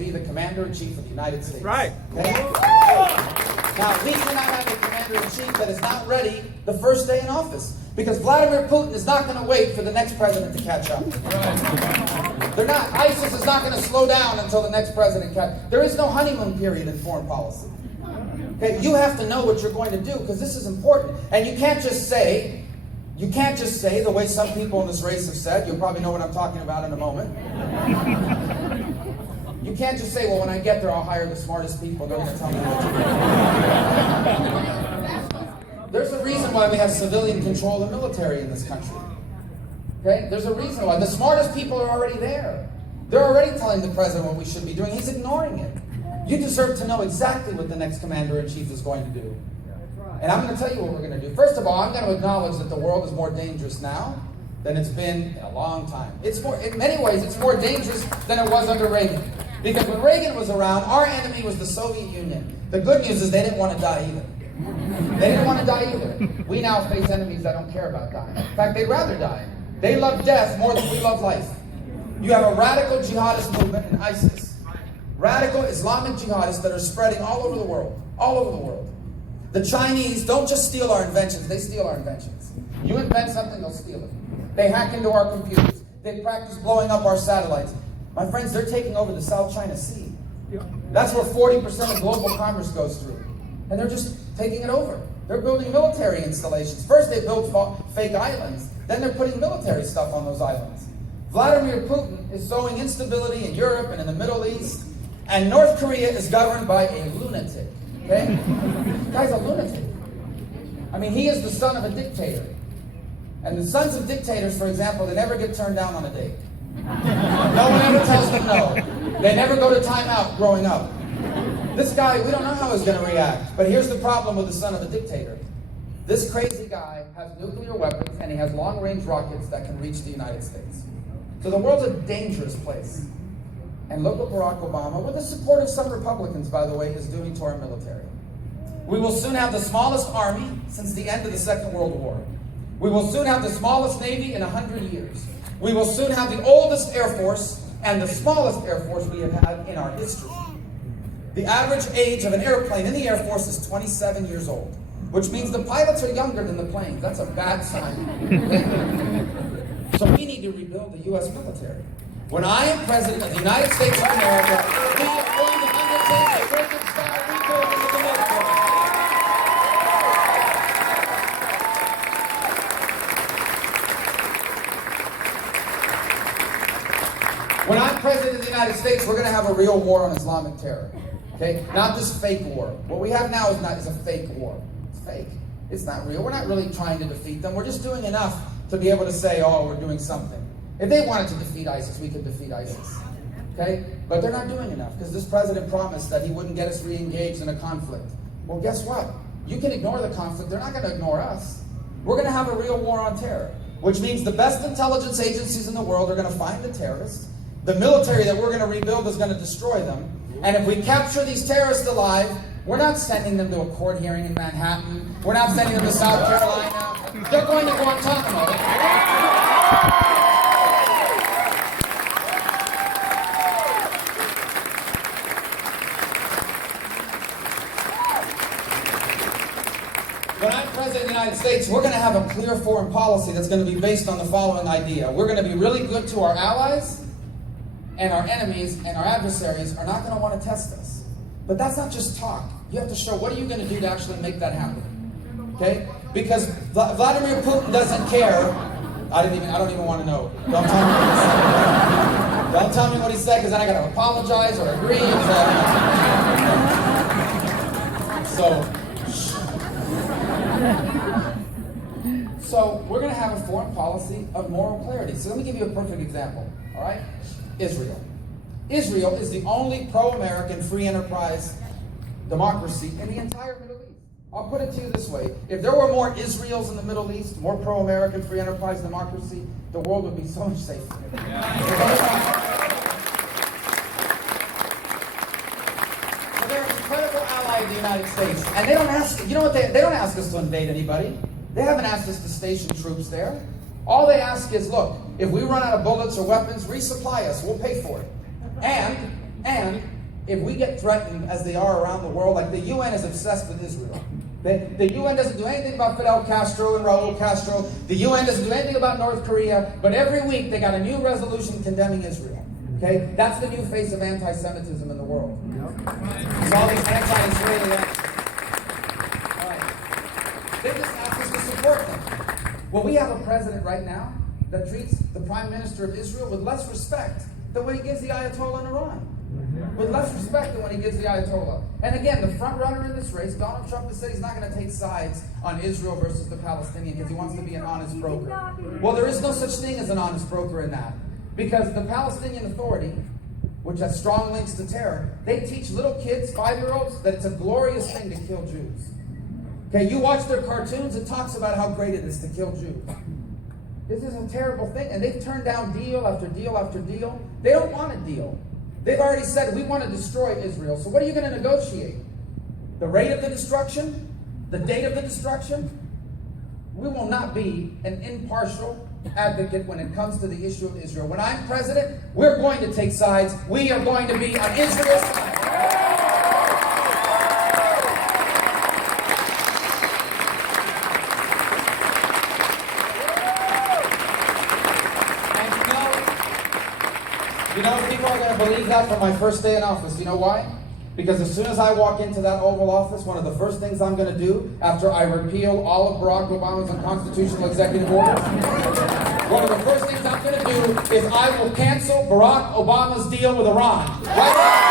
be the Commander-in-Chief of the United States. Right. Okay? Now, we cannot have a Commander-in-Chief that is not ready the first day in office, because Vladimir Putin is not going to wait for the next president to catch up. They're not. ISIS is not going to slow down until the next president catches. There is no honeymoon period in foreign policy. Okay? You have to know what you're going to do, because this is important. And you can't just say the way some people in this race have said. You'll probably know what I'm talking about in a moment. You can't just say, well, when I get there, I'll hire the smartest people. They're going to tell me what to do. There's a reason why we have civilian control of the military in this country. Okay? There's a reason why. The smartest people are already there. They're already telling the president what we should be doing. He's ignoring it. You deserve to know exactly what the next commander-in-chief is going to do. And I'm going to tell you what we're going to do. First of all, I'm going to acknowledge that the world is more dangerous now than it's been in a long time. It's more, in many ways, it's more dangerous than it was under Reagan. Because when Reagan was around, our enemy was the Soviet Union. The good news is they didn't want to die either. They didn't want to die either. We now face enemies that don't care about dying. In fact, they'd rather die. They love death more than we love life. You have a radical jihadist movement in ISIS. Radical Islamic jihadists that are spreading all over the world. All over the world. The Chinese don't just steal our inventions, they steal our inventions. You invent something, they'll steal it. They hack into our computers. They practice blowing up our satellites. My friends, they're taking over the South China Sea. That's where 40% of global commerce goes through. And they're just taking it over. They're building military installations. First they built fake islands, then they're putting military stuff on those islands. Vladimir Putin is sowing instability in Europe and in the Middle East, and North Korea is governed by a lunatic. Okay? The guy's a lunatic. I mean, he is the son of a dictator. And the sons of dictators, for example, they never get turned down on a date. No one ever tells them no. They never go to timeout growing up. This guy, we don't know how he's going to react. But here's the problem with the son of a dictator. This crazy guy has nuclear weapons, and he has long-range rockets that can reach the United States. So the world's a dangerous place. And look what Barack Obama, with the support of some Republicans, by the way, is doing to our military. We will soon have the smallest army since the end of the Second World War. We will soon have the smallest Navy in 100 years. We will soon have the oldest Air Force and the smallest Air Force we have had in our history. The average age of an airplane in the Air Force is 27 years old, which means the pilots are younger than the planes. That's a bad sign. So we need to rebuild the U.S. military. When I am President of the United States of America, we are going to undertake a Reagan-style rebuilding of the military. When I'm President of the United States, we're going to have a real war on Islamic terror. Okay? Not this fake war. What we have now is a fake war. It's fake. It's not real. We're not really trying to defeat them. We're just doing enough to be able to say, oh, we're doing something. If they wanted to defeat ISIS, we could defeat ISIS. Okay? But they're not doing enough, because this president promised that he wouldn't get us re-engaged in a conflict. Well, guess what? You can ignore the conflict. They're not going to ignore us. We're going to have a real war on terror, which means the best intelligence agencies in the world are going to find the terrorists. The military that we're going to rebuild is going to destroy them. And if we capture these terrorists alive, we're not sending them to a court hearing in Manhattan. We're not sending them to South Carolina. They're going to Guantanamo. When I'm President of the United States, we're going to have a clear foreign policy that's going to be based on the following idea. We're going to be really good to our allies, and our enemies and our adversaries are not going to want to test us. But that's not just talk. You have to show what are you going to do to actually make that happen. Okay? Because Vladimir Putin doesn't care. I don't even want to know. Don't tell me what he said. Don't tell me what he said, because then I got to apologize or agree. So we're going to have a foreign policy of moral clarity. So let me give you a perfect example. All right? Israel. Israel is the only pro-American free enterprise democracy in the entire Middle East. I'll put it to you this way. If there were more Israels in the Middle East, more pro-American free enterprise democracy, the world would be so much safer. So they're an incredible ally of the United States. And they don't ask, you know what, they don't ask us to invade anybody. They haven't asked us to station troops there. All they ask is, look, if we run out of bullets or weapons, resupply us. We'll pay for it. And if we get threatened as they are around the world, like the UN is obsessed with Israel. The UN doesn't do anything about Fidel Castro and Raul Castro. The UN doesn't do anything about North Korea. But every week they got a new resolution condemning Israel. Okay? That's the new face of anti-Semitism in the world. It's all these anti-Israeli actions. All right. They just ask us to support them. Well, we have a president right now that treats the Prime Minister of Israel with less respect than when he gives the Ayatollah in Iran. With less respect than when he gives the Ayatollah. And again, the front runner in this race, Donald Trump, has said he's not going to take sides on Israel versus the Palestinians because he wants to be an honest broker. Well, there is no such thing as an honest broker in that. Because the Palestinian Authority, which has strong links to terror, they teach little kids, 5-year-olds, that it's a glorious thing to kill Jews. Okay, you watch their cartoons, it talks about how great it is to kill Jews. This is a terrible thing, and they've turned down deal after deal after deal. They don't want a deal. They've already said, we want to destroy Israel. So what are you going to negotiate? The rate of the destruction? The date of the destruction? We will not be an impartial advocate when it comes to the issue of Israel. When I'm president, we're going to take sides. We are going to be on Israel's side. You know, people are going to believe that from my first day in office. You know why? Because as soon as I walk into that Oval Office, one of the first things I'm going to do after I repeal all of Barack Obama's unconstitutional executive orders, one of the first things I'm going to do is I will cancel Barack Obama's deal with Iran. Right now.